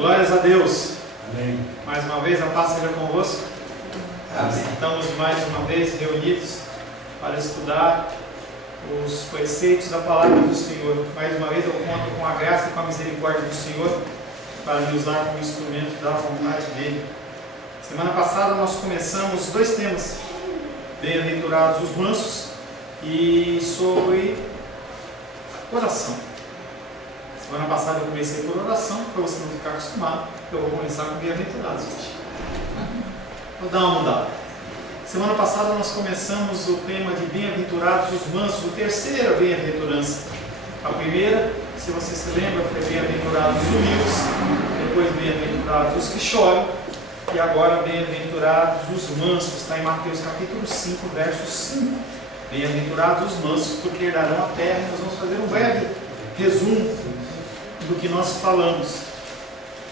Glórias a Deus. Amém. Mais uma vez, a paz seja convosco. Amém. Estamos mais uma vez reunidos para estudar os preceitos da palavra do Senhor. Mais uma vez eu conto com a graça e com a misericórdia do Senhor para me usar como instrumento da vontade dEle. Semana passada nós começamos dois temas: bem-aventurados os mansos e sobre oração. Semana passada eu comecei por oração, para você não ficar acostumado. Eu vou começar com bem-aventurados hoje. Vou dar uma mudada. Semana passada nós começamos o tema de bem-aventurados os mansos, a terceira bem-aventurança. A primeira, se você se lembra, foi bem-aventurados os humildes, depois bem-aventurados os que choram, e agora bem-aventurados os mansos. Está em Mateus capítulo 5, verso 5. Bem-aventurados os mansos, porque herdarão a terra. Nós vamos fazer um breve resumo do que nós falamos.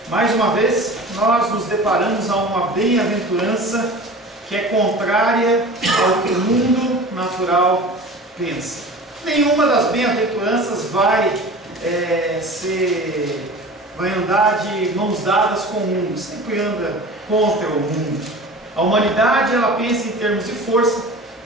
Mais uma vez, nós nos deparamos a uma bem-aventurança que é contrária ao que o mundo natural pensa. Nenhuma das bem-aventuranças vai andar de mãos dadas com o mundo, sempre anda contra o mundo. A humanidade, ela pensa em termos de força,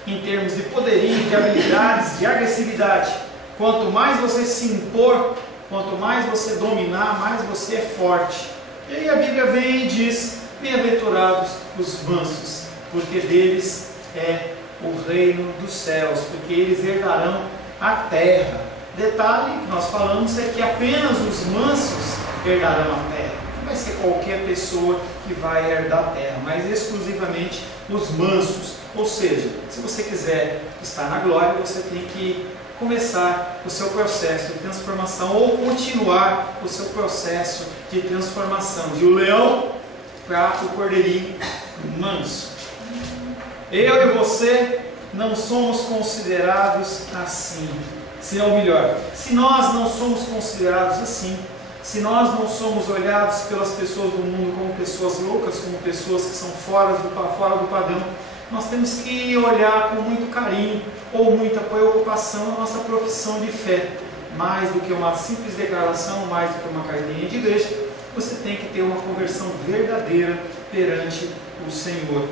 em termos de poderio, de habilidades, de agressividade. Quanto mais você se impor, quanto mais você dominar, mais você é forte. E aí a Bíblia vem e diz: bem-aventurados os mansos, porque deles é o reino dos céus, porque eles herdarão a terra. Detalhe que nós falamos é que apenas os mansos herdarão a terra. Não vai ser qualquer pessoa que vai herdar a terra, mas exclusivamente os mansos. Ou seja, se você quiser estar na glória, você tem que começar o seu processo de transformação ou continuar o seu processo de transformação de o leão para o cordeirinho manso. Eu e você não somos considerados assim. Ou melhor, se nós não somos considerados assim, se nós não somos olhados pelas pessoas do mundo como pessoas loucas, como pessoas que são fora do padrão, nós temos que olhar com muito carinho ou muita preocupação a nossa profissão de fé. Mais do que uma simples declaração, mais do que uma carteirinha de igreja, você tem que ter uma conversão verdadeira perante o Senhor.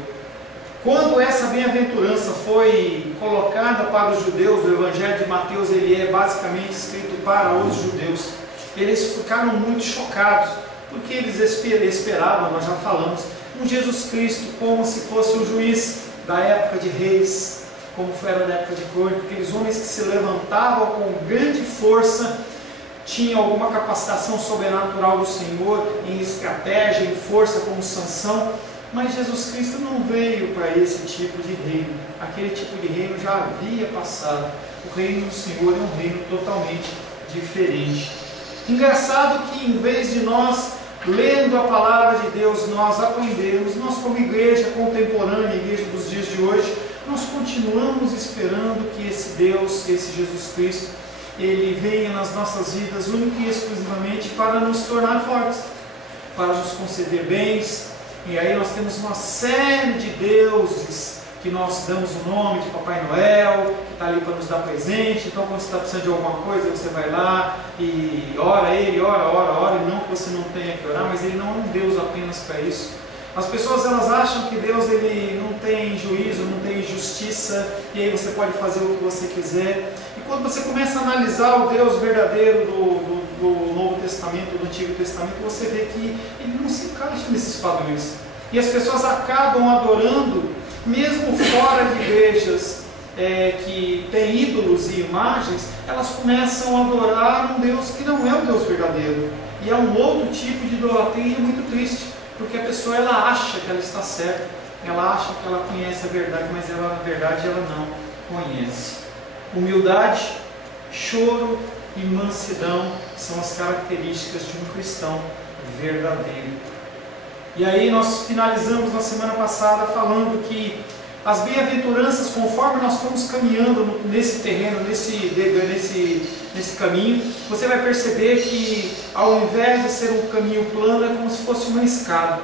Quando essa bem-aventurança foi colocada para os judeus, o Evangelho de Mateus ele é basicamente escrito para os judeus. Eles ficaram muito chocados, porque eles esperavam, nós já falamos, um Jesus Cristo como se fosse o juiz da época de reis, como era na época de corte, aqueles homens que se levantavam com grande força, tinham alguma capacitação sobrenatural do Senhor em estratégia, em força, como Sansão. Mas Jesus Cristo não veio para esse tipo de reino. Aquele tipo de reino já havia passado. O reino do Senhor é um reino totalmente diferente. Engraçado que em vez de nós, lendo a palavra de Deus, nós aprendemos, nós como igreja contemporânea, igreja dos dias de hoje, nós continuamos esperando que esse Deus, esse Jesus Cristo, Ele venha nas nossas vidas única e exclusivamente para nos tornar fortes, para nos conceder bens. E aí nós temos uma série de deuses que nós damos o nome de Papai Noel, que está ali para nos dar presente. Então quando você está precisando de alguma coisa, você vai lá e ora ele, ora, e não que você não tenha que orar, mas ele não é um Deus apenas para isso. As pessoas elas acham que Deus ele não tem juízo, não tem justiça, e aí você pode fazer o que você quiser. E quando você começa a analisar o Deus verdadeiro do Novo Testamento, do Antigo Testamento, você vê que ele não se encaixa nesses padrões. E as pessoas acabam adorando, mesmo fora de igrejas que têm ídolos e imagens, elas começam a adorar um Deus que não é o Deus verdadeiro. E é um outro tipo de idolatria muito triste, porque a pessoa ela acha que ela está certa, ela acha que ela conhece a verdade, mas ela, na verdade ela não conhece. Humildade, choro e mansidão são as características de um cristão verdadeiro. E aí nós finalizamos na semana passada falando que as bem-aventuranças, conforme nós fomos caminhando nesse terreno, nesse caminho, você vai perceber que ao invés de ser um caminho plano, é como se fosse uma escada,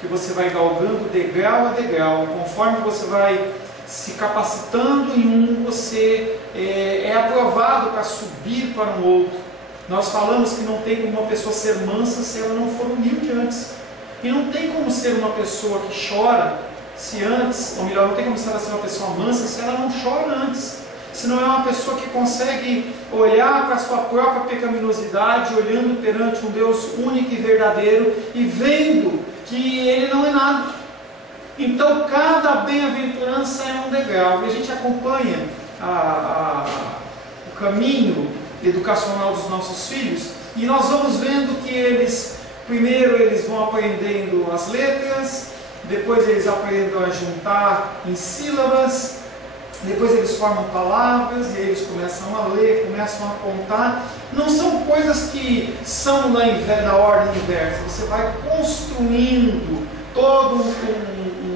que você vai galgando degrau a degrau. Conforme você vai se capacitando em um, você é aprovado para subir para um outro. Nós falamos que não tem como uma pessoa ser mansa se ela não for humilde antes. E não tem como ser uma pessoa que chora se antes, ou melhor, não tem como ser uma pessoa mansa se ela não chora antes. Se não é uma pessoa que consegue olhar para a sua própria pecaminosidade, olhando perante um Deus único e verdadeiro e vendo que Ele não é nada. Então cada bem-aventurança é um degrau. E a gente acompanha o caminho educacional dos nossos filhos e nós vamos vendo que primeiro eles vão aprendendo as letras, depois eles aprendem a juntar em sílabas, depois eles formam palavras e eles começam a ler, começam a contar. Não são coisas que são na ordem inversa. Você vai construindo toda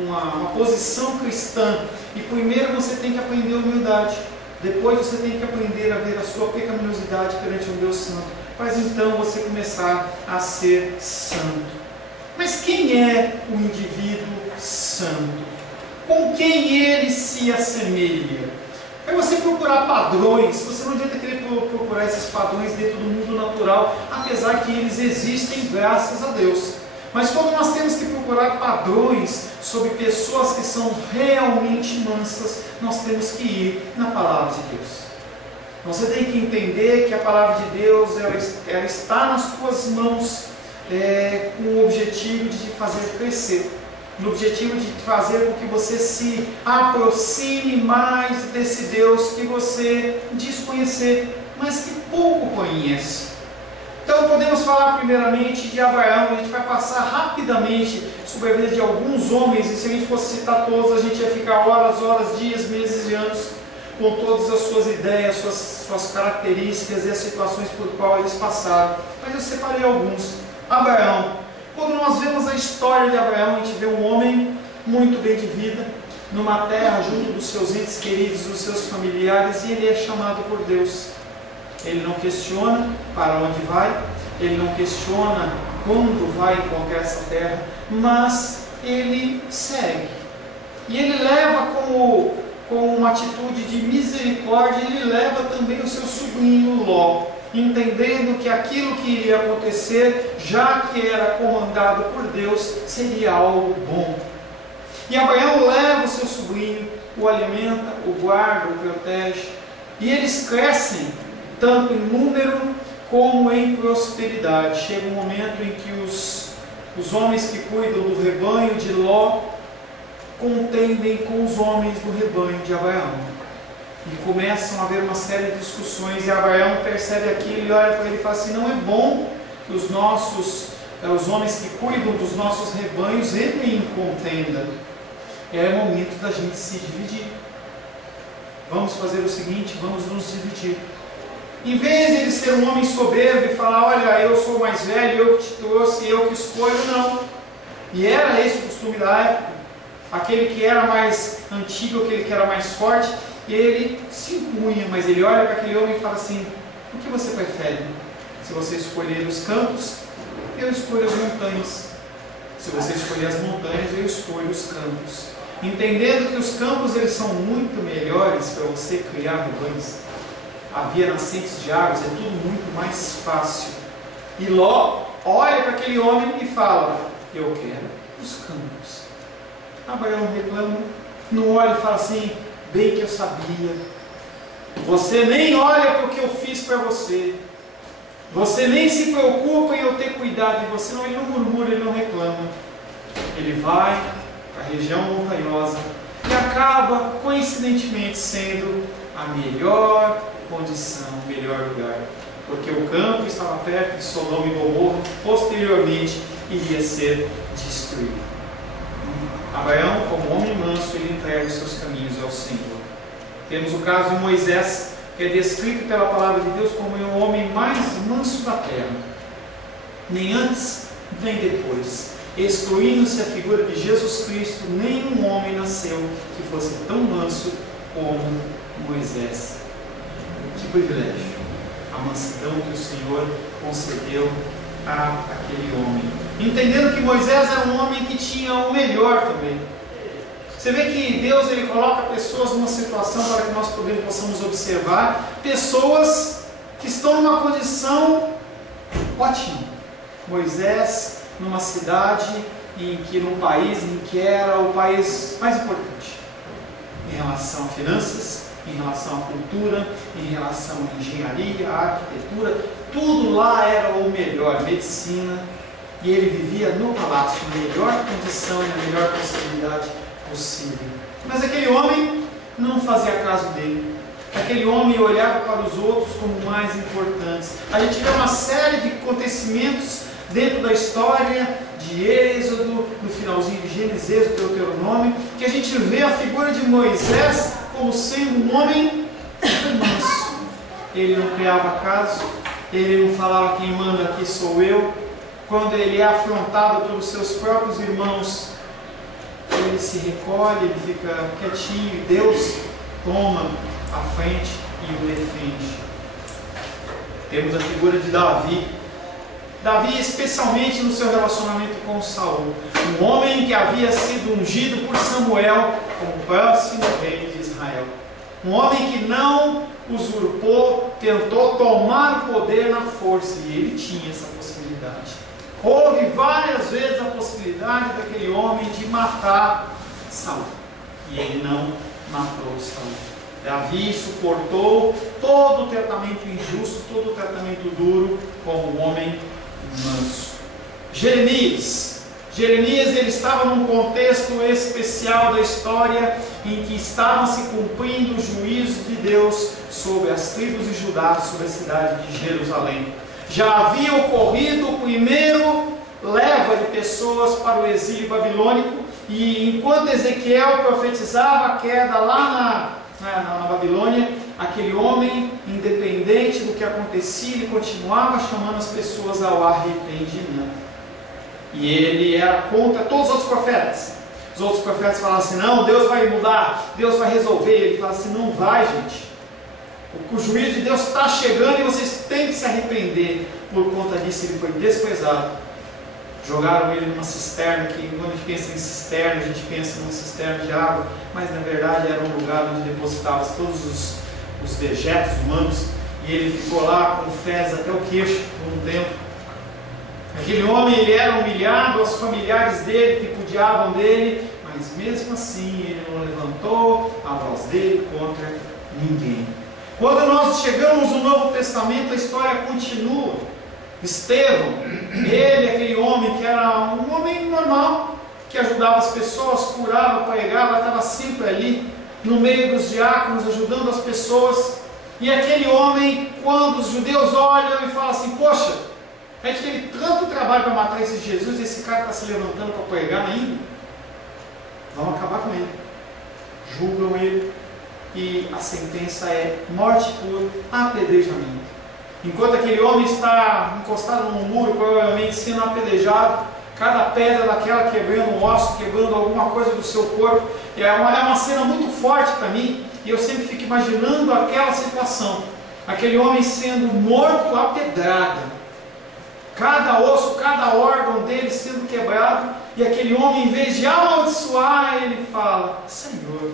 uma posição cristã. E primeiro você tem que aprender humildade. Depois você tem que aprender a ver a sua pecaminosidade perante um Deus santo. Mas então você começar a ser santo. Mas quem é o indivíduo santo? Com quem ele se assemelha? É você procurar padrões. Você não adianta querer procurar esses padrões dentro do mundo natural, apesar que eles existem, graças a Deus. Mas quando nós temos que procurar padrões sobre pessoas que são realmente mansas, nós temos que ir na palavra de Deus. Você tem que entender que a palavra de Deus ela está nas tuas mãos com o objetivo de te fazer crescer, no objetivo de fazer com que você se aproxime mais desse Deus que você diz conhecer, mas que pouco conhece. Então podemos falar primeiramente de Abraão. A gente vai passar rapidamente sobre a vida de alguns homens, e se a gente fosse citar todos, a gente ia ficar horas, dias, meses e anos com todas as suas ideias, suas características e as situações por qual eles passaram. Mas eu separei alguns. Abraão. Quando nós vemos a história de Abraão, a gente vê um homem muito bem de vida, numa terra junto dos seus entes queridos, dos seus familiares, e ele é chamado por Deus. Ele não questiona para onde vai, ele não questiona quando vai encontrar essa terra, mas ele segue. E ele leva como uma atitude de misericórdia, ele leva também o seu sobrinho Ló, entendendo que aquilo que iria acontecer, já que era comandado por Deus, seria algo bom. E Abraão leva o seu sobrinho, o alimenta, o guarda, o protege, e eles crescem tanto em número como em prosperidade. Chega um momento em que os homens que cuidam do rebanho de Ló contendem com os homens do rebanho de Abraão. E começam a haver uma série de discussões, e Abraão percebe aquilo e olha para ele e fala assim: não é bom que os homens que cuidam dos nossos rebanhos entrem em contenda. É momento da gente se dividir. Vamos fazer o seguinte, vamos nos dividir. Em vez de ele ser um homem soberbo e falar: olha, eu sou mais velho, eu que te trouxe, eu que escolho, não. E era esse o costume da época. Aquele que era mais antigo, aquele que era mais forte, ele se impunha, mas ele olha para aquele homem e fala assim: o que você prefere? Se você escolher os campos, eu escolho as montanhas. Se você escolher as montanhas, eu escolho os campos. Entendendo que os campos eles são muito melhores para você criar rebanhos. Havia nascentes de águas, é tudo muito mais fácil. E Ló olha para aquele homem e fala: eu quero os campos. Abraão reclama, não olha e fala assim: bem que eu sabia, você nem olha para o que eu fiz para você, você nem se preocupa em eu ter cuidado de você. Não, ele não murmura, ele não reclama. Ele vai para a região montanhosa e acaba coincidentemente sendo a melhor condição, o melhor lugar, porque o campo estava perto de Sodoma e Gomorra, posteriormente iria ser destruído. Abraão, como homem manso, ele entrega os seus caminhos ao Senhor. Temos o caso de Moisés, que é descrito pela palavra de Deus como o homem mais manso da terra. Nem antes, nem depois. Excluindo-se a figura de Jesus Cristo, nenhum homem nasceu que fosse tão manso como Moisés. Que privilégio! A mansidão que o Senhor concedeu a aquele homem. Entendendo que Moisés era um homem que tinha o melhor também. Você vê que Deus ele coloca pessoas numa situação para que nós possamos observar pessoas que estão numa condição ótima. Moisés, numa cidade num país em que era o país mais importante em relação a finanças, em relação à cultura, em relação à engenharia, à arquitetura, tudo lá era o melhor, medicina, e ele vivia no palácio, na melhor condição e na melhor possibilidade possível. Mas aquele homem não fazia caso dele. Aquele homem olhava para os outros como mais importantes. A gente vê uma série de acontecimentos dentro da história de Êxodo, no finalzinho de Gênesis, Êxodo, Deuteronômio, que a gente vê a figura de Moisés como sendo um homem manso. Ele não criava caso, ele não falava quem manda aqui sou eu. Quando ele é afrontado pelos seus próprios irmãos, ele se recolhe, ele fica quietinho, e Deus toma a frente e o defende. Temos a figura de Davi. Davi, especialmente no seu relacionamento com Saul, um homem que havia sido ungido por Samuel como próximo rei de Israel. Um homem que não usurpou, tentou tomar o poder na força, e ele tinha essa possibilidade. Houve várias vezes a possibilidade daquele homem de matar Saul, e ele não matou Saul. Davi suportou todo o tratamento injusto, todo o tratamento duro, como um homem manso. Jeremias, ele estava num contexto especial da história, em que estavam se cumprindo o juízo de Deus sobre as tribos de Judá, sobre a cidade de Jerusalém. Já havia ocorrido o primeiro leva de pessoas para o exílio babilônico, e enquanto Ezequiel profetizava a queda lá na Babilônia, aquele homem, independente do que acontecia, ele continuava chamando as pessoas ao arrependimento. E ele era contra todos os outros profetas. Os outros profetas falavam assim: não, Deus vai mudar, Deus vai resolver. Ele fala assim: não vai, gente. O juízo de Deus está chegando e vocês têm que se arrepender. Por conta disso ele foi desprezado. Jogaram ele numa cisterna, que quando a gente pensa em cisterna, a gente pensa numa cisterna de água, mas na verdade era um lugar onde depositavam todos os dejetos humanos, e ele ficou lá com fezes até o queixo por um tempo. Aquele homem, ele era humilhado, os familiares dele tripudiavam dele, mas mesmo assim ele não levantou a voz dele contra ninguém. Quando nós chegamos no Novo Testamento, a história continua. Estevão, ele, aquele homem que era um homem normal, que ajudava as pessoas, curava, pregava, estava sempre ali, no meio dos diáconos, ajudando as pessoas. E aquele homem, quando os judeus olham e falam assim: poxa, a gente teve tanto trabalho para matar esse Jesus, e esse cara está se levantando para pregar ainda, vamos acabar com ele. Julgam ele, e a sentença é morte por apedrejamento. Enquanto aquele homem está encostado num muro, provavelmente sendo apedrejado, cada pedra daquela quebrando um osso, quebrando alguma coisa do seu corpo, é uma cena muito forte para mim, e eu sempre fico imaginando aquela situação, aquele homem sendo morto a pedrada, cada osso, cada órgão dele sendo quebrado, e aquele homem, em vez de amaldiçoar, ele fala: Senhor,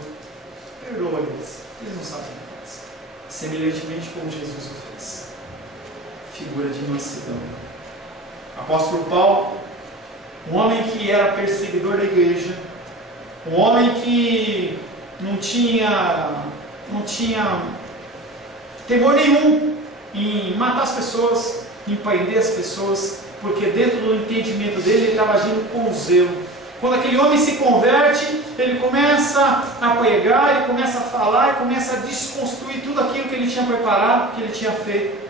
perdoa-lhes, eles não sabem o que fazem. Semelhantemente como Jesus o fez. Figura de mansidão. Apóstolo Paulo, um homem que era perseguidor da igreja, um homem que não tinha temor nenhum em matar as pessoas, em prender as pessoas, porque dentro do entendimento dele, ele estava agindo com zelo. Quando aquele homem se converte, ele começa a pregar, ele começa a falar, ele começa a desconstruir tudo aquilo que ele tinha preparado, que ele tinha feito.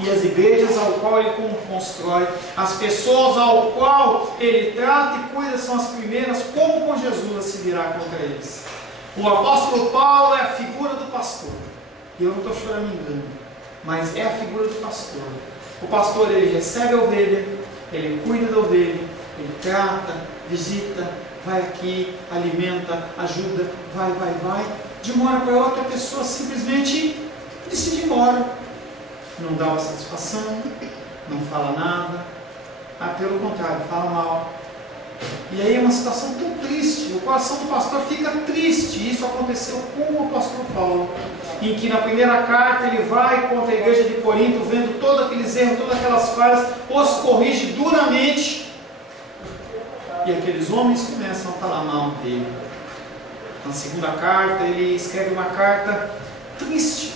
E as igrejas ao qual ele constrói, as pessoas ao qual ele trata e cuida, são as primeiras, como com Jesus, a se virar contra eles. O apóstolo Paulo é a figura do pastor. E eu não estou choramingando, mas é a figura do pastor. O pastor, ele recebe a ovelha, ele cuida da ovelha, ele trata, visita, vai aqui, alimenta, ajuda, vai. De uma hora para outra, a pessoa simplesmente decide ir embora. Não dá uma satisfação, não fala nada, pelo contrário, fala mal. E aí é uma situação tão triste, o coração do pastor fica triste. Isso aconteceu com o apóstolo Paulo, em que na primeira carta ele vai contra a igreja de Corinto, vendo todos aqueles erros, todas aquelas falhas, os corrige duramente, e aqueles homens começam a falar mal dele. Na segunda carta ele escreve uma carta triste,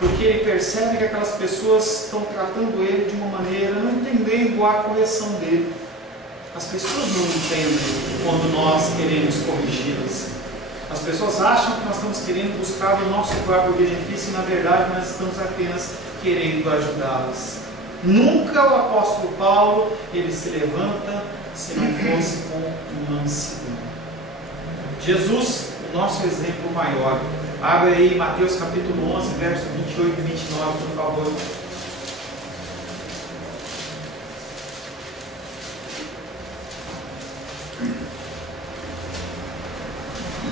porque ele percebe que aquelas pessoas estão tratando ele de uma maneira, não entendendo a correção dele. As pessoas não entendem quando nós queremos corrigi-las. As pessoas acham que nós estamos querendo buscar o nosso próprio benefício, e na verdade nós estamos apenas querendo ajudá-las. Nunca o apóstolo Paulo ele se levanta se não fosse com mansidão. Jesus, o nosso exemplo maior. Abre aí Mateus capítulo 11, verso 28 e 29, por favor.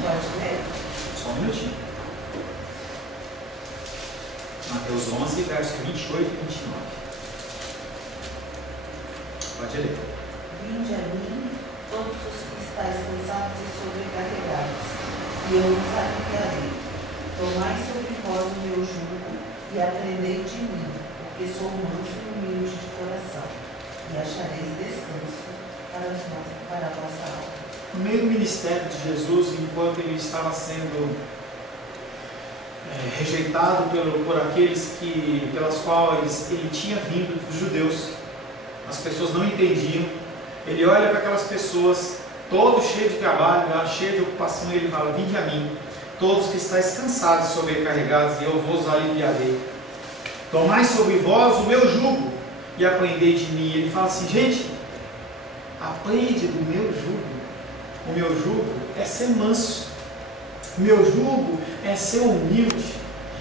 Pode ler? Só um minutinho. Mateus 11, verso 28 e 29. Pode ler. Vinde a mim, todos os que estáis cansados e sobrecarregados, e eu vos aliviarei. Tomai sobre vós o meu jugo e aprendei de mim, porque sou manso e humilde de coração, e achareis descanso para a vossa alma. No meio do ministério de Jesus, enquanto ele estava sendo rejeitado por aqueles pelas quais ele tinha vindo, os judeus, as pessoas não entendiam. Ele olha para aquelas pessoas, todo cheio de trabalho, cheio de ocupação, e ele fala: vinde a mim, todos que estáis cansados e sobrecarregados, e eu vos aliviarei. Tomai sobre vós o meu jugo e aprendei de mim. Ele fala assim: gente, aprende do meu jugo. O meu jugo é ser manso, o meu jugo é ser humilde.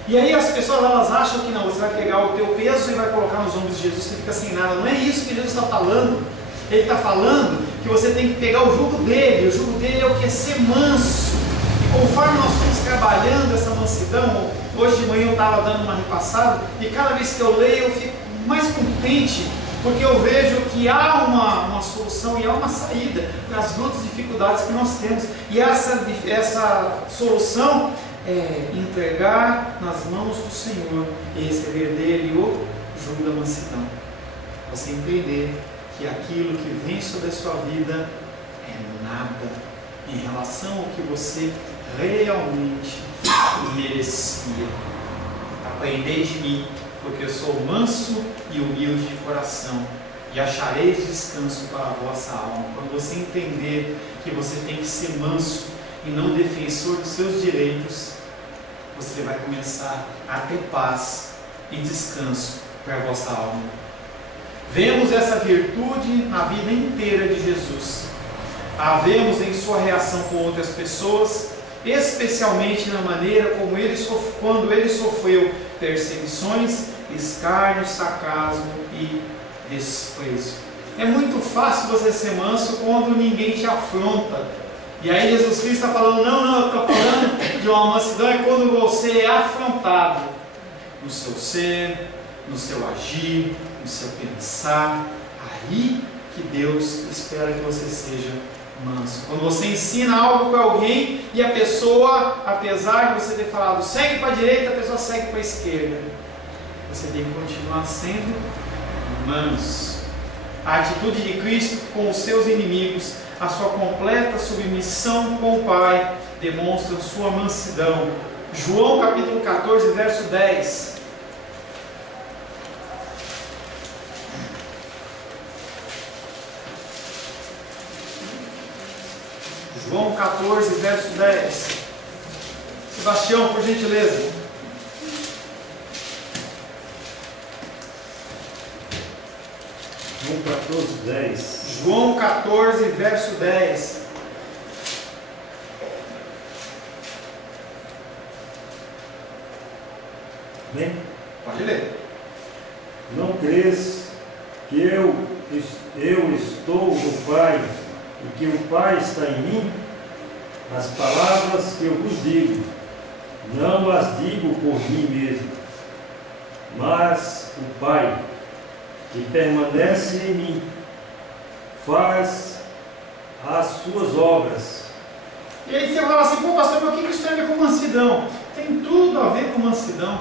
E aí as pessoas elas acham que não, você vai pegar o teu peso e vai colocar nos ombros de Jesus, você fica sem nada. Não é isso que Jesus está falando. Ele está falando que você tem que pegar o jugo dele. O jugo dele é o que? É ser manso. E conforme nós fomos trabalhando essa mansidão, hoje de manhã eu estava dando uma repassada, e cada vez que eu leio eu fico mais contente, porque eu vejo que há uma solução e há uma saída para as lutas e dificuldades que nós temos. E essa solução é entregar nas mãos do Senhor e receber dele o jugo da mansidão. Você entender que aquilo que vem sobre a sua vida é nada em relação ao que você realmente merecia. Aprendei de mim, porque eu sou manso e humilde de coração, e achareis descanso para a vossa alma. Quando você entender que você tem que ser manso e não defensor dos seus direitos, você vai começar a ter paz e descanso para a vossa alma. Vemos essa virtude na vida inteira de Jesus. A vemos em sua reação com outras pessoas, especialmente na maneira como quando ele sofreu perseguições, escárnio, sarcasmo e desprezo. É muito fácil você ser manso quando ninguém te afronta. E aí Jesus Cristo está falando: não, eu estou falando de uma mansidão é quando você é afrontado no seu ser, no seu agir, no seu pensar. Aí que Deus espera que você seja manso. Quando você ensina algo para alguém e a pessoa, apesar de você ter falado segue para a direita, a pessoa segue para a esquerda, você tem que continuar sendo manso. A atitude de Cristo com os seus inimigos, a sua completa submissão com o Pai, demonstram sua mansidão. João capítulo 14, verso 10. João 14, verso 10. Sebastião, por gentileza. João 14, 10. João 14, verso 10. Bem? Pode ler. Não crês que eu estou no Pai e que o Pai está em mim? As palavras que eu vos digo, não as digo por mim mesmo, mas o Pai, que permanece em mim, faz as suas obras. E aí você fala assim, pô pastor, mas o que isso tem a ver com mansidão? Tem tudo a ver com mansidão.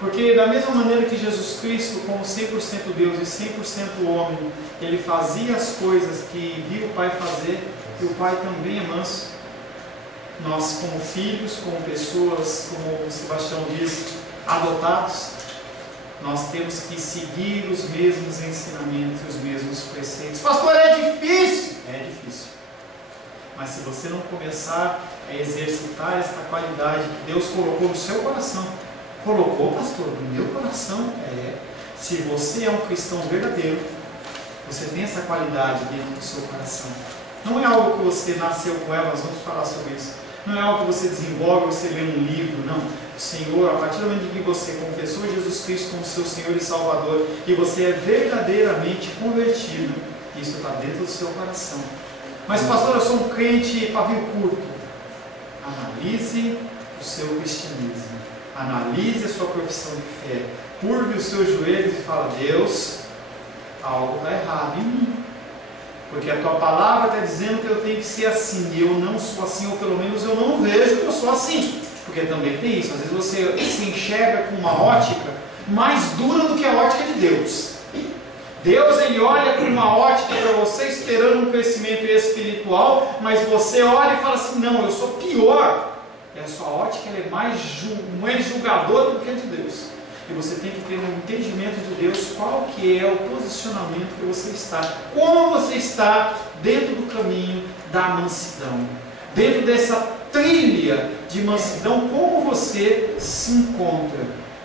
Porque da mesma maneira que Jesus Cristo, como 100% Deus e 100% homem, Ele fazia as coisas que viu o Pai fazer, e o Pai também é manso. Nós, como filhos, como pessoas, como o Sebastião diz, adotados, nós temos que seguir os mesmos ensinamentos, os mesmos preceitos. Pastor, é difícil? É difícil. Mas se você não começar a exercitar esta qualidade que Deus colocou no seu coração, colocou, pastor, no meu coração, se você é um cristão verdadeiro, você tem essa qualidade dentro do seu coração. Não é algo que você nasceu com ela, nós vamos falar sobre isso. Não é algo que você desenvolve, você lê um livro, não. O Senhor, a partir do momento que você confessou Jesus Cristo como seu Senhor e Salvador, e você é verdadeiramente convertido, isso está dentro do seu coração. Mas pastor, eu sou um crente pavio curto. Analise o seu cristianismo. Analise a sua profissão de fé. Curve os seus joelhos e fala, Deus, algo está errado em mim. Porque a tua palavra está dizendo que eu tenho que ser assim, e eu não sou assim, ou pelo menos eu não vejo que eu sou assim. Porque também tem isso, às vezes você se enxerga com uma ótica mais dura do que a ótica de Deus. Deus, Ele olha com uma ótica para você esperando um crescimento espiritual, mas você olha e fala assim, não, eu sou pior. E a sua ótica ela é mais julgadora do que a de Deus. E você tem que ter um entendimento de Deus, qual que é o posicionamento que você está, como você está dentro do caminho da mansidão, dentro dessa trilha de mansidão, como você se encontra.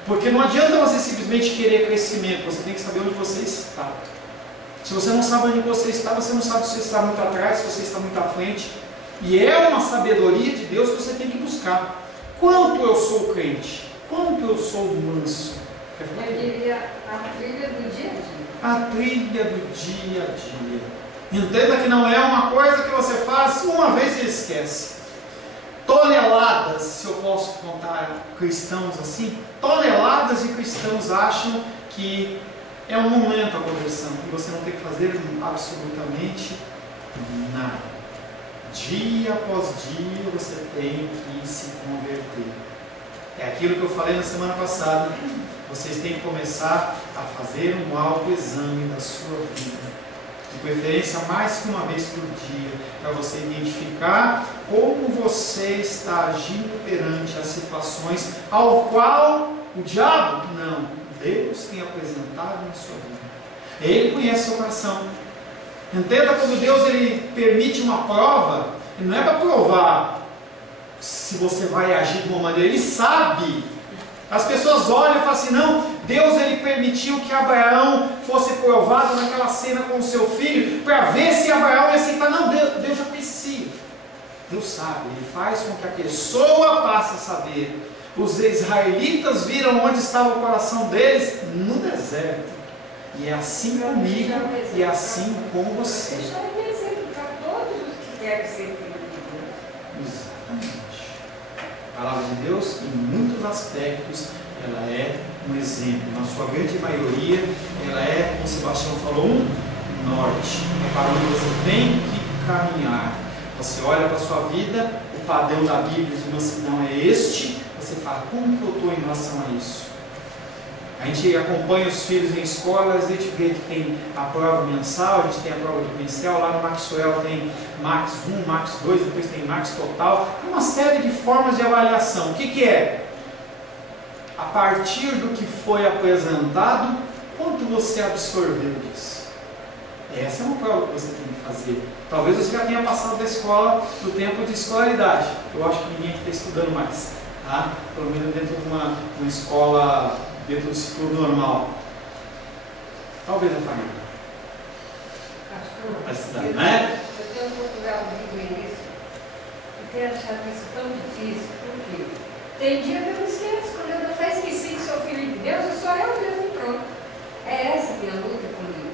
Porque não adianta você simplesmente querer crescimento, você tem que saber onde você está. Se você não sabe onde você não sabe se você está muito atrás, se você está muito à frente. E é uma sabedoria de Deus que você tem que buscar. Quanto eu sou crente? Quanto eu sou manso? Eu diria a trilha do dia a dia. A trilha do dia a dia. Entenda que não é uma coisa que você faz uma vez e esquece. Toneladas, se eu posso contar cristãos assim, toneladas de cristãos acham que é um momento a conversão e você não tem que fazer absolutamente nada. Dia após dia você tem que se converter. É aquilo que eu falei na semana passada. Vocês têm que começar a fazer um autoexame da sua vida. De preferência mais que uma vez por dia, para você identificar como você está agindo perante as situações ao qual o diabo, não, Deus tem apresentado na sua vida. Ele conhece seu coração. Entenda, quando Deus ele permite uma prova, não é para provar se você vai agir de uma maneira, Ele sabe. As pessoas olham e falam assim, não, Deus ele permitiu que Abraão fosse provado naquela cena com o seu filho, para ver se Abraão ia aceitar. Não, Deus já conhecia. Deus sabe, Ele faz com que a pessoa passe a saber. Os israelitas viram onde estava o coração deles, no deserto. E é assim comigo, e é assim com você. Deixa eu exemplo para todos os que querem ser filhos de Deus. Exatamente. A palavra de Deus, em muitos aspectos, ela é um exemplo. Na sua grande maioria, ela é, como o Sebastião falou, um norte. É para onde você tem que caminhar. Você olha para a sua vida, o padrão da Bíblia de mansidão é este. Você fala, como que eu estou em relação a isso? A gente acompanha os filhos em escolas, a gente vê que tem a prova mensal, a gente tem a prova diferencial, lá no Maxwell tem Max 1, Max 2, depois tem Max Total, tem uma série de formas de avaliação. O que é? A partir do que foi apresentado, quanto você absorveu disso? Essa é uma prova que você tem que fazer. Talvez você já tenha passado da escola, do tempo de escolaridade. Eu acho que ninguém está estudando mais, tá? Pelo menos dentro de uma escola, dentro do ciclo normal. Talvez a família. Vai estudar, né? Eu tenho procurado viver isso e tenho achado isso tão difícil. Por quê? Tem dia que eu me esqueço. Quando eu até esqueci que sou filho de Deus, eu sou eu mesmo e pronto. É essa minha luta comigo.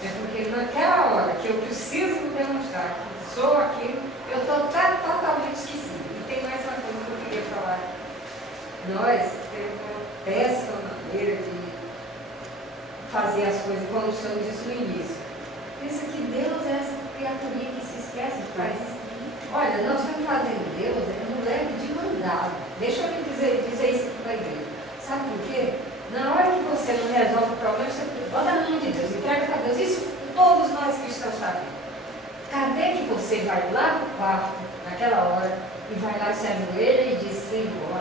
É porque naquela hora que eu preciso demonstrar que sou aquilo, eu estou totalmente esquecido. E tem mais uma coisa que eu queria falar. Nós temos uma péssima maneira de fazer as coisas, como o senhor disse no início. Pensa que Deus é essa você vai lá no quarto, naquela hora, e vai lá, se ajoelha e diz, Senhor,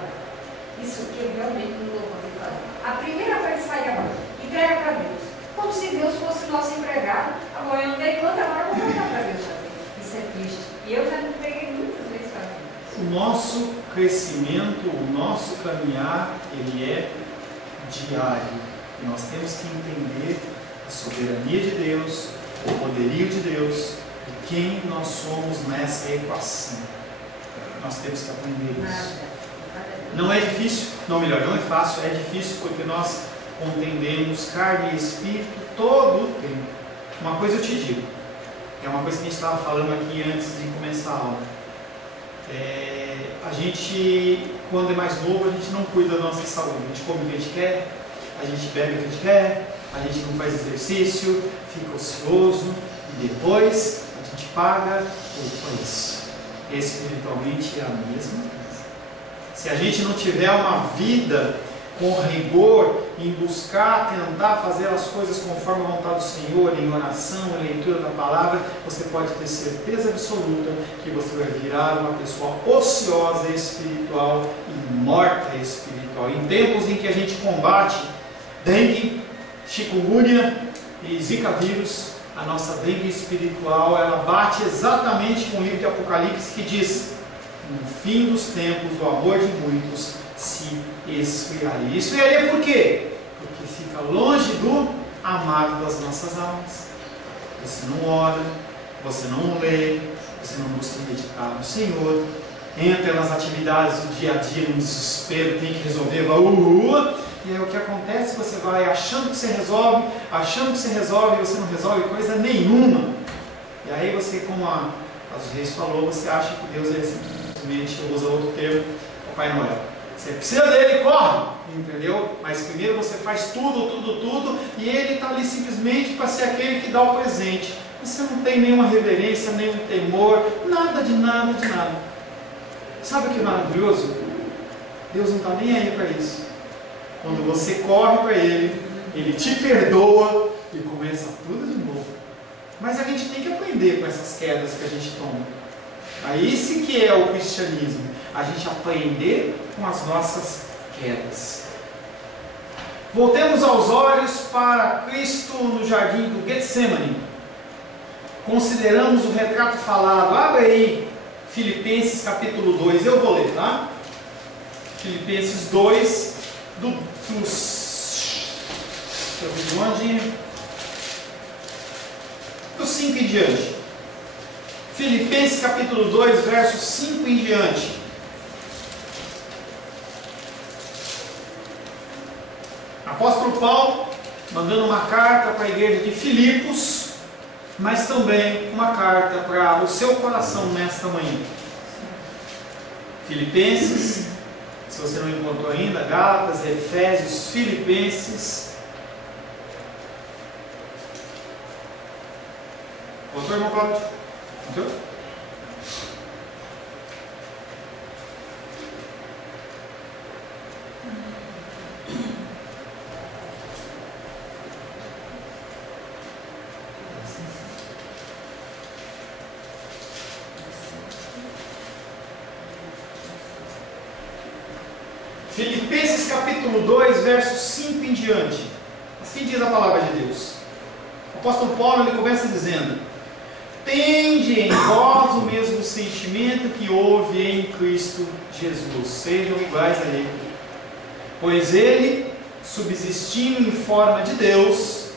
isso aqui eu realmente não vou poder fazer. A primeira coisa que sai da mão, entrega para Deus. Como se Deus fosse nosso empregado. Agora eu não dei conta, agora eu vou voltar para Deus fazer. Isso é triste. E eu já me peguei muitas vezes fazendo. O nosso crescimento, o nosso caminhar, ele é diário. E nós temos que entender a soberania de Deus, o poderio de Deus e quem nós somos nessa equação. Nós temos que aprender isso. Não é difícil, não, melhor, não é fácil, é difícil porque nós contendemos carne e espírito todo o tempo. Uma coisa eu te digo, é uma coisa que a gente estava falando aqui antes de começar a aula. A gente, quando é mais novo, a gente não cuida da nossa saúde. A gente come o que a gente quer, a gente bebe o que a gente quer, a gente não faz exercício, fica ocioso e depois a gente paga o preço. Espiritualmente é a mesma coisa. Se a gente não tiver uma vida com rigor em buscar, tentar fazer as coisas conforme a vontade do Senhor, em oração, em leitura da palavra, você pode ter certeza absoluta que você vai virar uma pessoa ociosa espiritual e morta espiritual. Em tempos em que a gente combate dengue, chikungunya e zika vírus, a nossa dengue espiritual, ela bate exatamente com o livro de Apocalipse que diz: no fim dos tempos, o amor de muitos se esfriaria. Esfriaria por quê? Porque fica longe do amado das nossas almas. Você não ora, você não lê, você não busca meditar no Senhor, entra nas atividades do dia a dia no desespero, tem que resolver, e aí o que acontece? Você vai achando que você resolve, e você não resolve coisa nenhuma. E aí você, como a Reis falou, você acha que Deus é simplesmente, usa outro termo, Papai Noel. Você precisa dele, corre, entendeu? Mas primeiro você faz tudo, e ele está ali simplesmente para ser aquele que dá o presente. Você não tem nenhuma reverência, nenhum temor, nada de nada. Sabe o que é maravilhoso? Deus não está nem aí para isso. Quando você corre para Ele, Ele te perdoa e começa tudo de novo. Mas a gente tem que aprender com essas quedas que a gente toma. Aí esse que é o cristianismo, a gente aprender com as nossas quedas. Voltemos aos olhos para Cristo no jardim do Getsemane. Consideramos o retrato falado. Abre aí Filipenses capítulo 2, eu vou ler, tá? Filipenses 2, do 5 em diante. Filipenses capítulo 2, versos 5 em diante. Apóstolo Paulo mandando uma carta para a igreja de Filipos, mas também uma carta para o seu coração nesta manhã. Filipenses, se você não encontrou ainda, Gálatas, Efésios, Filipenses. Encontrou, irmão Cláudio? Encontrou? Filipenses capítulo 2, versos 5 em diante. Assim diz a palavra de Deus. O apóstolo Paulo ele começa dizendo: tende em vós o mesmo sentimento que houve em Cristo Jesus, sejam iguais a Ele. Pois Ele, subsistindo em forma de Deus,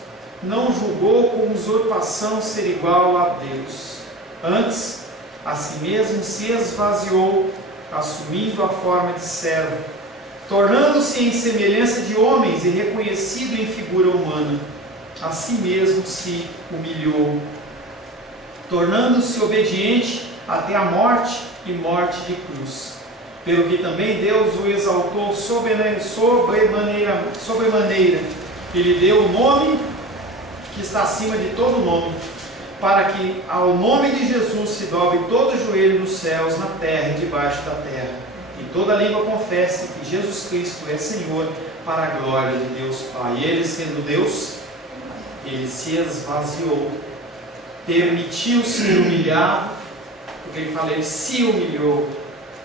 não julgou com usurpação ser igual a Deus. Antes, a si mesmo se esvaziou, assumindo a forma de servo, tornando-se em semelhança de homens e reconhecido em figura humana. A si mesmo se humilhou, tornando-se obediente até a morte e morte de cruz. Pelo que também Deus o exaltou sobremaneira, e lhe deu o nome que está acima de todo nome, para que ao nome de Jesus se dobre todo o joelho nos céus, na terra e debaixo da terra, e toda língua confesse que Jesus Cristo é Senhor, para a glória de Deus Pai. E Ele, sendo Deus, Ele se esvaziou, permitiu ser humilhado Porque ele fala, ele se humilhou.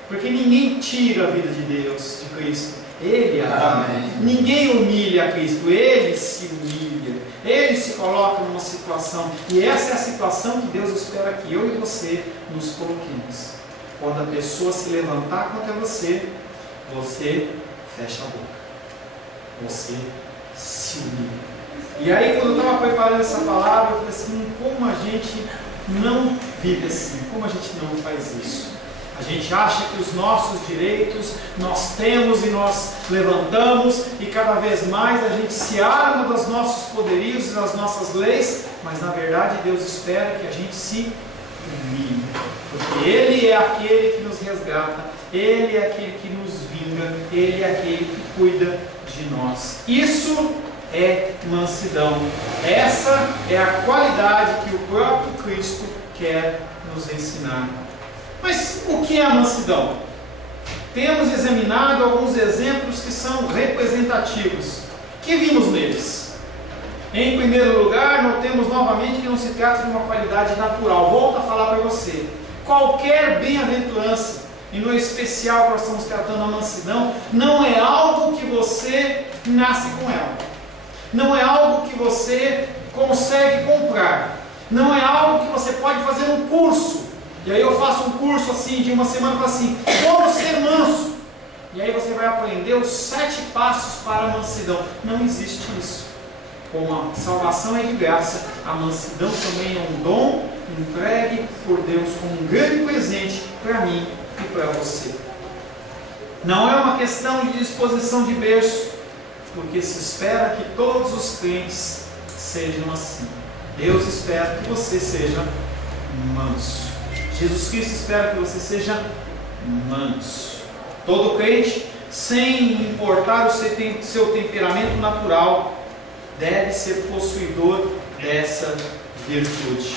Porque ninguém tira a vida de Deus, de Cristo. Ele a dá. Ninguém humilha a Cristo, ele se humilha. Ele se coloca numa situação. E essa é a situação que Deus espera que eu e você nos coloquemos. Quando a pessoa se levantar contra você, você fecha a boca. Você se humilha. E aí, quando eu estava preparando essa palavra, eu falei assim, como a gente não vive assim, como a gente não faz isso. A gente acha que os nossos direitos nós temos e nós levantamos, e cada vez mais a gente se arma dos nossos poderios e das nossas leis, mas na verdade Deus espera que a gente se humilhe, porque Ele é aquele que nos resgata, Ele é aquele que nos vinga, Ele é aquele que cuida de nós. Isso é mansidão. Essa é a qualidade que o próprio Cristo quer nos ensinar. Mas o que é a mansidão? Temos examinado alguns exemplos que são representativos. O que vimos neles? Em primeiro lugar, notemos novamente que não se trata de uma qualidade natural. Volto a falar para você. Qualquer bem-aventurança, e no especial que nós estamos tratando a mansidão, não é algo que você nasce com ela. Não é algo que você consegue comprar. Não é algo que você pode fazer um curso. E aí eu faço um curso assim de uma semana para assim, como ser manso. E aí você vai aprender os 7 passos para a mansidão. Não existe isso. Como a salvação é de graça, a mansidão também é um dom entregue por Deus como um grande presente para mim e para você. Não é uma questão de disposição de berço, porque se espera que todos os crentes sejam assim. Deus espera que você seja manso. Jesus Cristo espera que você seja manso. Todo crente, sem importar o seu temperamento natural, deve ser possuidor dessa virtude.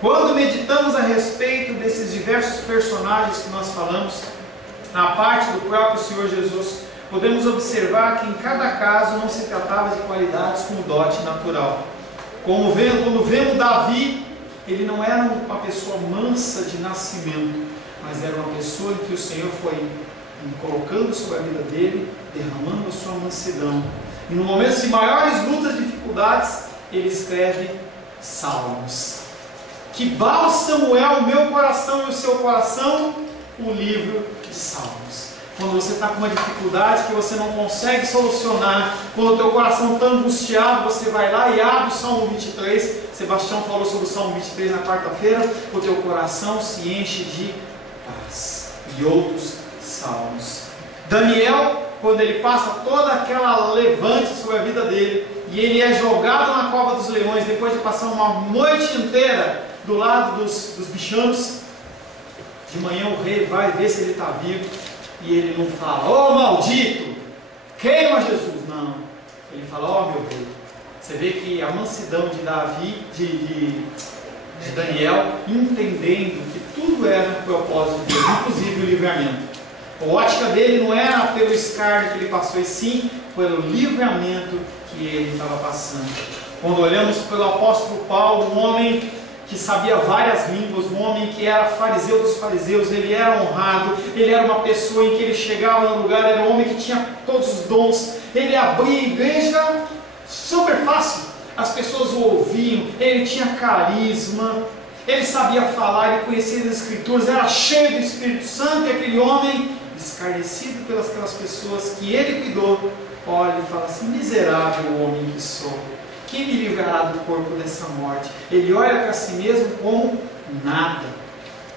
Quando meditamos a respeito desses diversos personagens que nós falamos, na parte do próprio Senhor Jesus, podemos observar que em cada caso não se tratava de qualidades com dote natural. Quando vemos Davi, ele não era uma pessoa mansa de nascimento, mas era uma pessoa em que o Senhor foi colocando sobre a vida dele, derramando a sua mansidão. E no momento de maiores lutas e dificuldades, ele escreve salmos. Que bálsamo é o meu coração e o seu coração? O livro de Salmos. Quando você está com uma dificuldade que você não consegue solucionar, quando o teu coração está angustiado, você vai lá e abre o Salmo 23. Sebastião falou sobre o Salmo 23 na quarta-feira. O teu coração se enche de paz. E outros salmos. Daniel, quando ele passa toda aquela levante sobre a vida dele, e ele é jogado na cova dos leões, depois de passar uma noite inteira do lado dos bichanos, de manhã o rei vai ver se ele está vivo, e ele não fala, ô maldito, queima Jesus, não, ele fala, ó meu rei. Você vê que a mansidão de Davi, de Daniel, entendendo que tudo era um propósito de Deus, inclusive o livramento. A ótica dele não era pelo escárnio que ele passou, e sim pelo livramento que ele estava passando. Quando olhamos pelo apóstolo Paulo, um homem que sabia várias línguas, um homem que era fariseu dos fariseus, ele era honrado, ele era uma pessoa em que ele chegava no lugar, era um homem que tinha todos os dons, ele abria a igreja super fácil, as pessoas o ouviam, ele tinha carisma, ele sabia falar, ele conhecia as escrituras, era cheio do Espírito Santo, e aquele homem, escarnecido pelas aquelas pessoas que ele cuidou, olha e fala assim, miserável homem que sou, quem me livrará do corpo dessa morte? Ele olha para si mesmo como nada.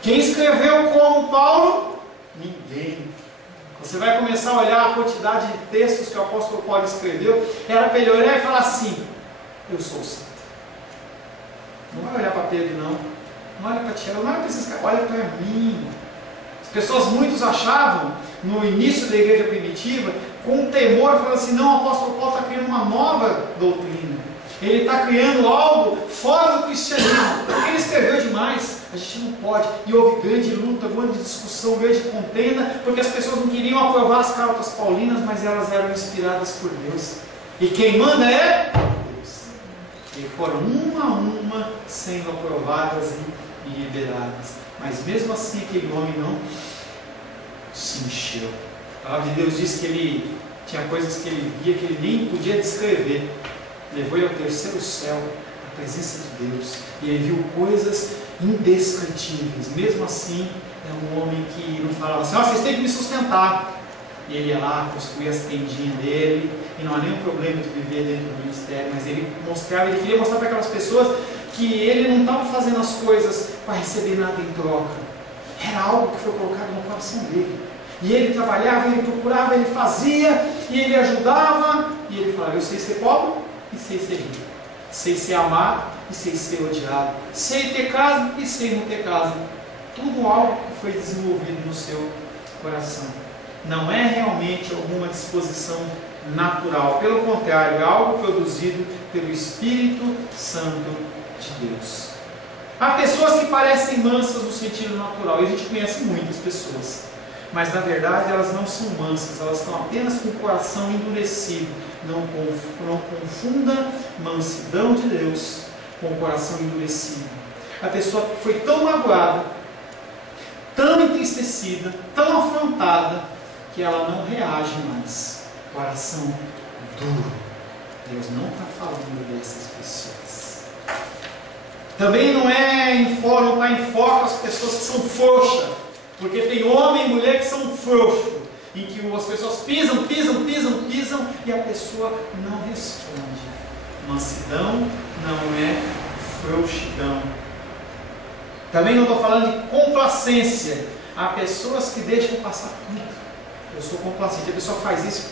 Quem escreveu como Paulo? Ninguém. Você vai começar a olhar a quantidade de textos que o apóstolo Paulo escreveu, era para ele olhar e falar assim, eu sou santo. Não vai olhar para Pedro não, não olha para Tiago, não olha para esses caras, olha para mim. As pessoas, muitos achavam, no início da igreja primitiva, com temor, falando assim, não, o apóstolo Paulo está criando uma nova doutrina. Ele está criando algo fora do cristianismo, porque ele escreveu demais, a gente não pode. E houve grande luta, grande discussão, grande contenda, porque as pessoas não queriam aprovar as cartas paulinas, mas elas eram inspiradas por Deus. E quem manda é Deus. E foram uma a uma sendo aprovadas e e liberadas. Mas mesmo assim aquele homem não se encheu. A palavra de Deus diz que ele tinha coisas que ele via que ele nem podia descrever. Levou ele ao terceiro céu, a presença de Deus, e ele viu coisas indescritíveis. Mesmo assim, é um homem que não falava assim: vocês têm que me sustentar. E ele ia lá, construía as tendinhas dele, e não há nenhum problema de viver dentro do ministério, mas ele queria mostrar para aquelas pessoas que ele não estava fazendo as coisas para receber nada em troca. Era algo que foi colocado no coração dele. E ele trabalhava, ele procurava, ele fazia, e ele ajudava, e ele falava: eu sei ser pobre e sei ser rico, sei ser amado e sei ser odiado, sei ter casa e sei não ter casa. Tudo algo que foi desenvolvido no seu coração. Não é realmente alguma disposição natural, pelo contrário, é algo produzido pelo Espírito Santo de Deus. Há pessoas que parecem mansas no sentido natural, e a gente conhece muitas pessoas, mas na verdade elas não são mansas, elas estão apenas com o coração endurecido. Não confunda mansidão de Deus com o coração endurecido. A pessoa foi tão magoada, tão entristecida, tão afrontada, que ela não reage mais. Coração duro. Deus não está falando dessas pessoas. Também não está em foco as pessoas que são frouxas, porque tem homem e mulher que são frouxos, em que as pessoas pisam e a pessoa não responde. Mansidão não é frouxidão. Também não estou falando de complacência. Há pessoas que deixam passar tudo. Eu sou complacente. A pessoa faz isso,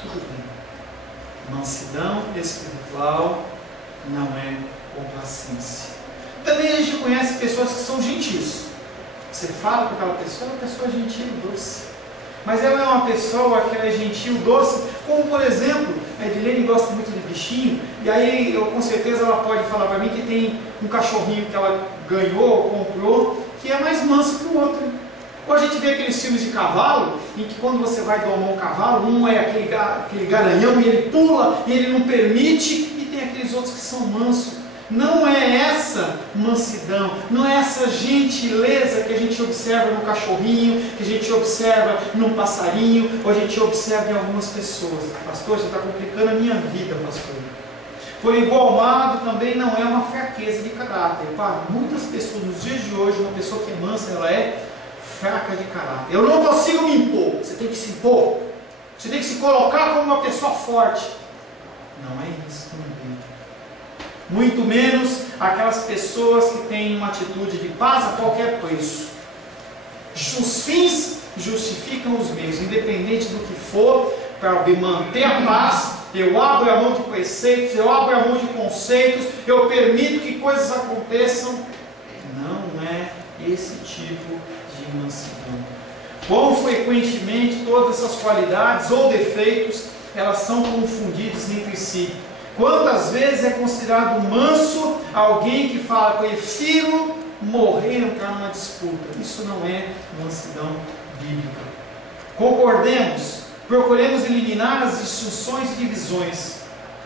tudo bem. Mansidão espiritual não é complacência. Também a gente conhece pessoas que são gentis. Você fala com aquela pessoa, é uma pessoa gentil, doce. Mas ela é uma pessoa que ela é gentil, doce, como por exemplo, a Edilene gosta muito de bichinho, e aí com certeza ela pode falar para mim que tem um cachorrinho que ela ganhou, comprou, que é mais manso que o outro. Ou a gente vê aqueles filmes de cavalo, em que quando você vai domar um cavalo, um é aquele garanhão e ele pula e ele não permite, e tem aqueles outros que são mansos. Não é essa mansidão, não é essa gentileza que a gente observa no cachorrinho, que a gente observa num passarinho, ou a gente observa em algumas pessoas. Pastor, você está complicando a minha vida, pastor. Por igualado também não é uma fraqueza de caráter. Para muitas pessoas nos dias de hoje, uma pessoa que é mansa, ela é fraca de caráter. Eu não consigo me impor. Você tem que se impor. Você tem que se colocar como uma pessoa forte. Não é isso também. Muito menos aquelas pessoas que têm uma atitude de paz a qualquer preço. Os fins justificam os meios, independente do que for, para manter a paz. Eu abro a mão de preceitos, eu abro a mão de conceitos, eu permito que coisas aconteçam. Não é esse tipo de mansidão. Quão frequentemente todas essas qualidades ou defeitos, elas são confundidas entre si. Quantas vezes é considerado manso alguém que fala: prefiro morrer e entrar numa disputa? Isso não é mansidão bíblica. Concordemos, procuremos eliminar as distinções e divisões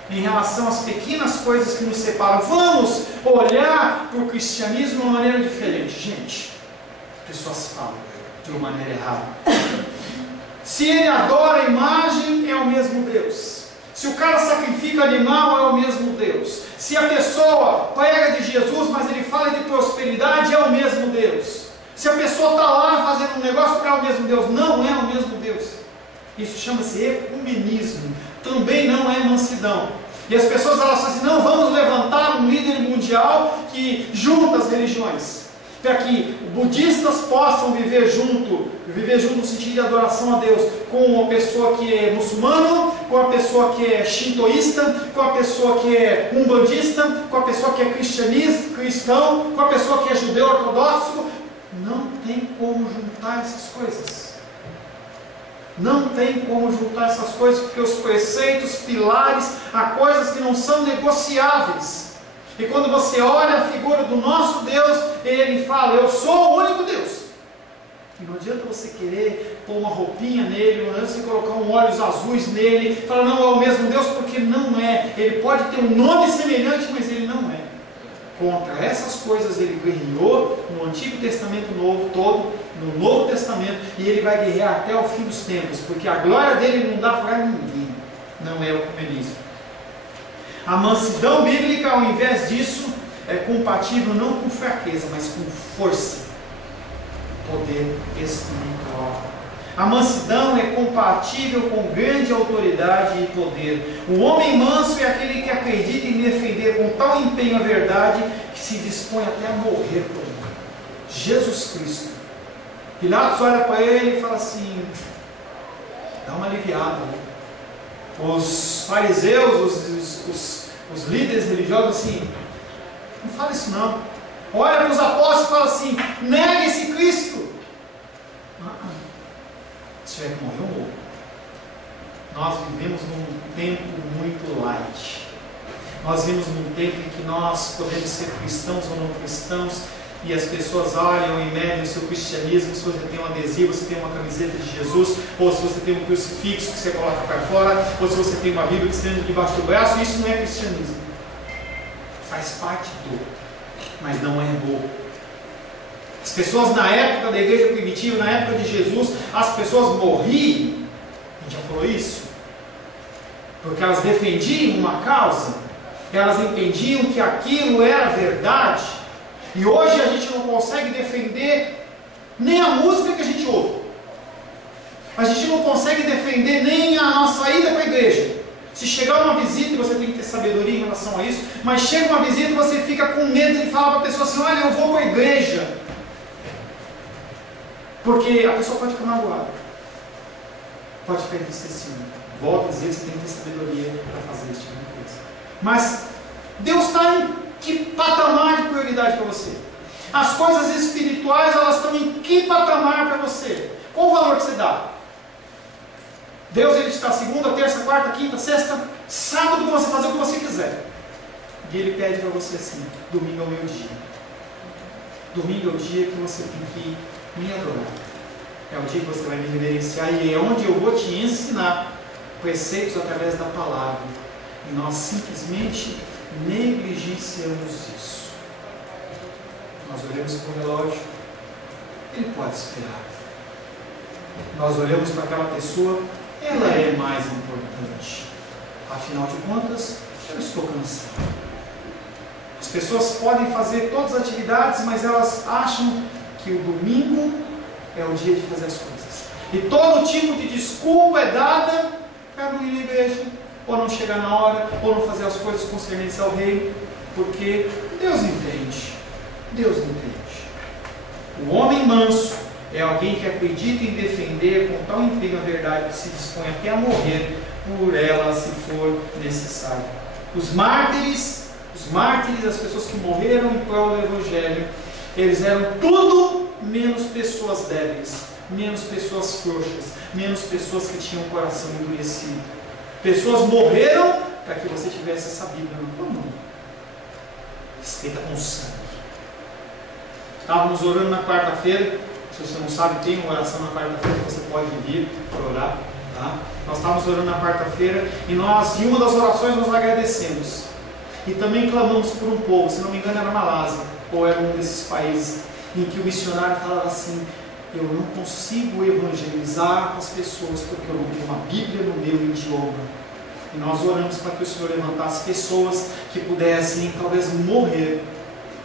em relação às pequenas coisas que nos separam. Vamos olhar para o cristianismo de uma maneira diferente. Gente, as pessoas falam de uma maneira errada. Se ele adora a imagem, é o mesmo Deus. Se o cara sacrifica animal, é o mesmo Deus. Se a pessoa prega de Jesus, mas ele fala de prosperidade, é o mesmo Deus. Se a pessoa está lá fazendo um negócio, é o mesmo Deus. Não é o mesmo Deus. Isso chama-se ecumenismo. Também não é mansidão. E as pessoas elas falam assim: não, vamos levantar um líder mundial que junta as religiões, para que budistas possam viver junto no sentido de adoração a Deus, com uma pessoa que é muçulmano, com a pessoa que é shintoísta, com a pessoa que é umbandista, com a pessoa que é cristão, com a pessoa que é judeu ortodoxo. Não tem como juntar essas coisas. Não tem como juntar essas coisas, porque os preceitos, pilares, há coisas que não são negociáveis. E quando você olha a figura do nosso Deus, ele fala: eu sou o único Deus. E não adianta você querer pôr uma roupinha nele, não adianta você colocar olhos azuis nele, falar: não, é o mesmo Deus, porque não é. Ele pode ter um nome semelhante, mas ele não é. Contra essas coisas ele guerreou no Antigo Testamento Novo todo, no Novo Testamento, e ele vai guerrear até o fim dos tempos, porque a glória dele não dá para ninguém, não é o comunismo. A mansidão bíblica, ao invés disso, é compatível não com fraqueza, mas com força, poder espiritual. A mansidão é compatível com grande autoridade e poder. O homem manso é aquele que acredita em defender com tal empenho a verdade que se dispõe até a morrer por ela. Jesus Cristo. Pilatos olha para ele e fala assim, dá uma aliviada. Os fariseus, os líderes religiosos assim, não fala isso não. Olha para os apóstolos e fala assim, nega esse Cristo. Se tiver que morrer, eu morro. Nós vivemos num tempo muito light. Nós vivemos num tempo em que nós podemos ser cristãos ou não cristãos, e as pessoas olham e medem o seu cristianismo. Se você tem um adesivo, se tem uma camiseta de Jesus, ou se você tem um crucifixo que você coloca para fora, ou se você tem uma Bíblia que você tem debaixo do braço, isso não é cristianismo. Faz parte do, mas não é bom. As pessoas na época da igreja primitiva, na época de Jesus, as pessoas morriam, a gente já falou isso, porque elas defendiam uma causa, elas entendiam que aquilo era verdade, e hoje a gente não consegue defender nem a música que a gente ouve, a gente não consegue defender nem a nossa ida para a igreja. Se chegar uma visita, você tem que ter sabedoria em relação a isso, mas chega uma visita e você fica com medo de falar para a pessoa assim, olha, eu vou para a igreja. Porque a pessoa pode ficar magoada, pode ficar entristecida. Volto a dizer, você tem que ter sabedoria para fazer esse tipo de coisa. Mas Deus está em que patamar de prioridade para você? As coisas espirituais, elas estão em que patamar para você? Qual o valor que você dá? Deus, ele está segunda, terça, quarta, quinta, sexta, sábado para você fazer o que você quiser. E ele pede para você assim, domingo é o meu dia. Domingo é o dia que você tem que me adorar. É o dia que você vai me reverenciar, e é onde eu vou te ensinar preceitos através da palavra. E nós simplesmente negligenciamos isso. Nós olhamos para o relógio, ele pode esperar. Nós olhamos para aquela pessoa, ela é mais importante. Afinal de contas, eu estou cansado. As pessoas podem fazer todas as atividades, mas elas acham que o domingo é o dia de fazer as coisas. E todo tipo de desculpa é dada para não ir na igreja, ou não chegar na hora, ou não fazer as coisas concernentes ao reino, porque Deus entende. Deus entende. O homem manso é alguém que acredita em defender com tal empenho a verdade que se dispõe até a morrer por ela, se for necessário. Os mártires, as pessoas que morreram em prol do Evangelho, eles eram tudo menos pessoas débeis, menos pessoas frouxas, menos pessoas que tinham o coração endurecido. Pessoas morreram para que você tivesse essa Bíblia na tua mão, escrita com sangue. Estávamos orando na quarta-feira. Se você não sabe, tem uma oração na quarta-feira que você pode vir para orar. Tá? Nós estávamos orando na quarta-feira e em uma das orações nós agradecemos. E também clamamos por um povo, se não me engano era Malásia, ou era um desses países, em que o missionário falava assim, eu não consigo evangelizar as pessoas porque eu não tenho uma Bíblia no meu idioma. E nós oramos para que o Senhor levantasse pessoas que pudessem talvez morrer,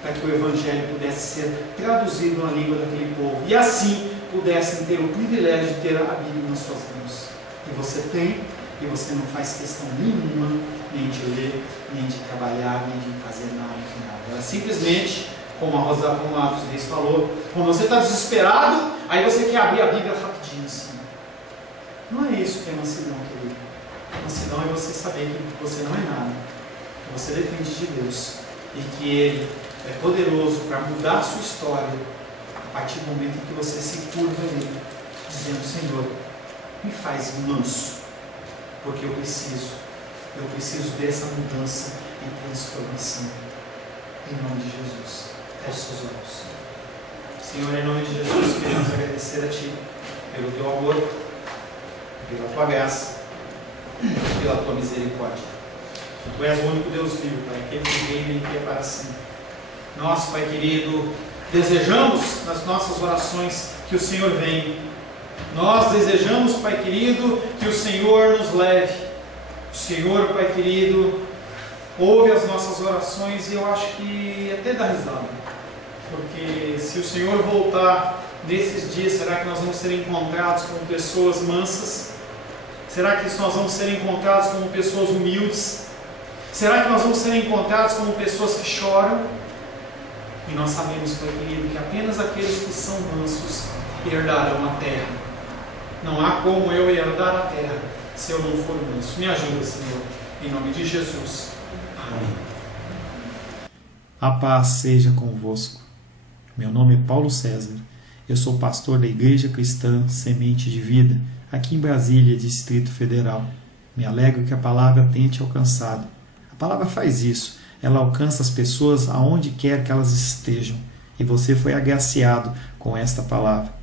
para que o Evangelho pudesse ser traduzido na língua daquele povo, e assim pudessem ter o privilégio de ter a Bíblia nas suas mãos. E você tem, e você não faz questão nenhuma, nem de ler, nem de trabalhar, nem de fazer nada. Ela simplesmente, como a Suzy falou, quando você está desesperado, aí você quer abrir a Bíblia rapidinho assim. Não é isso que é mansidão, querido. Mansidão é você saber que você não é nada, que você depende de Deus, e que Ele é poderoso para mudar a sua história a partir do momento em que você se curva ali, dizendo, Senhor, me faz manso, porque eu preciso dessa mudança e transformação. Em nome de Jesus, feche seus olhos. Senhor, em nome de Jesus, queremos agradecer a Ti pelo Teu amor, pela Tua graça, pela Tua misericórdia. Tu és o único Deus vivo, Pai, aquele que reina e que é para sempre. Nós, Pai querido, desejamos nas nossas orações que o Senhor venha. Nós desejamos, Pai querido, que o Senhor nos leve. O Senhor, Pai querido, ouve as nossas orações, e eu acho que até dá risada. Porque se o Senhor voltar nesses dias, será que nós vamos ser encontrados como pessoas mansas? Será que nós vamos ser encontrados como pessoas humildes? Será que nós vamos ser encontrados como pessoas que choram? E nós sabemos, Pai querido, que apenas aqueles que são mansos herdarão a terra. Não há como eu herdar a terra se eu não for manso. Me ajuda, Senhor, em nome de Jesus. Amém. A paz seja convosco. Meu nome é Paulo César. Eu sou pastor da Igreja Cristã Semente de Vida, aqui em Brasília, Distrito Federal. Me alegro que a palavra tenha te alcançado. A palavra faz isso. Ela alcança as pessoas aonde quer que elas estejam. E você foi agraciado com esta palavra.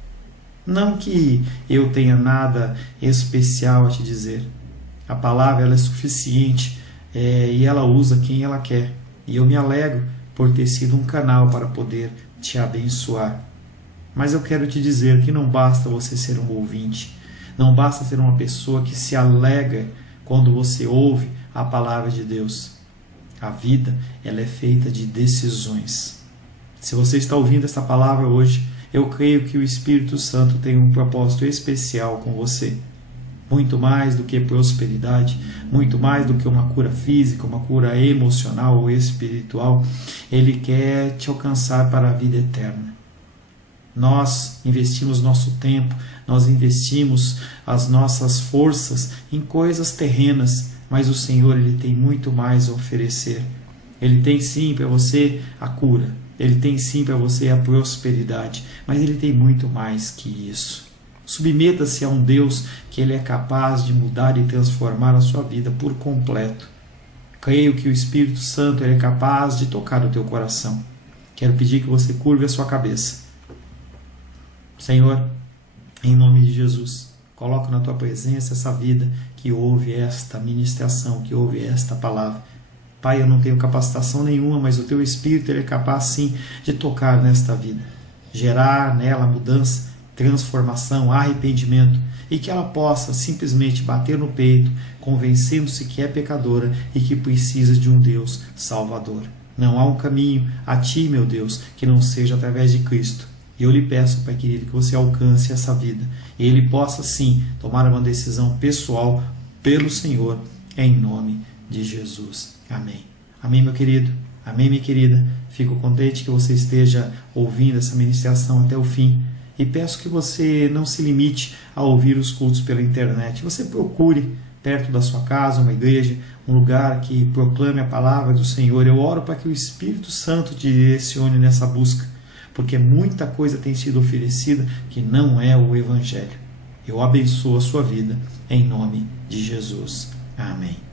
Não que eu tenha nada especial a te dizer. A palavra ela é suficiente e ela usa quem ela quer. E eu me alegro por ter sido um canal para poder te abençoar. Mas eu quero te dizer que não basta você ser um ouvinte, não basta ser uma pessoa que se alegra quando você ouve a palavra de Deus. A vida ela é feita de decisões. Se você está ouvindo esta palavra hoje, eu creio que o Espírito Santo tem um propósito especial com você. Muito mais do que prosperidade, muito mais do que uma cura física, uma cura emocional ou espiritual, Ele quer te alcançar para a vida eterna. Nós investimos nosso tempo, nós investimos as nossas forças em coisas terrenas, mas o Senhor Ele tem muito mais a oferecer. Ele tem sim para você a cura, Ele tem sim para você a prosperidade, mas Ele tem muito mais que isso. Submeta-se a um Deus que Ele é capaz de mudar e transformar a sua vida por completo. Creio que o Espírito Santo Ele é capaz de tocar o teu coração. Quero pedir que você curve a sua cabeça. Senhor, em nome de Jesus, coloco na tua presença essa vida que ouve esta ministração, que ouve esta palavra. Pai, eu não tenho capacitação nenhuma, mas o teu Espírito Ele é capaz sim de tocar nesta vida, gerar nela mudança, transformação, arrependimento, e que ela possa simplesmente bater no peito, convencendo-se que é pecadora e que precisa de um Deus salvador. Não há um caminho a ti, meu Deus, que não seja através de Cristo. E eu lhe peço, Pai querido, que você alcance essa vida e ele possa sim tomar uma decisão pessoal pelo Senhor, em nome de Jesus. Amém. Amém, meu querido. Amém, minha querida. Fico contente que você esteja ouvindo essa ministração até o fim. E peço que você não se limite a ouvir os cultos pela internet. Você procure perto da sua casa uma igreja, um lugar que proclame a palavra do Senhor. Eu oro para que o Espírito Santo te direcione nessa busca, porque muita coisa tem sido oferecida que não é o Evangelho. Eu abençoo a sua vida em nome de Jesus. Amém.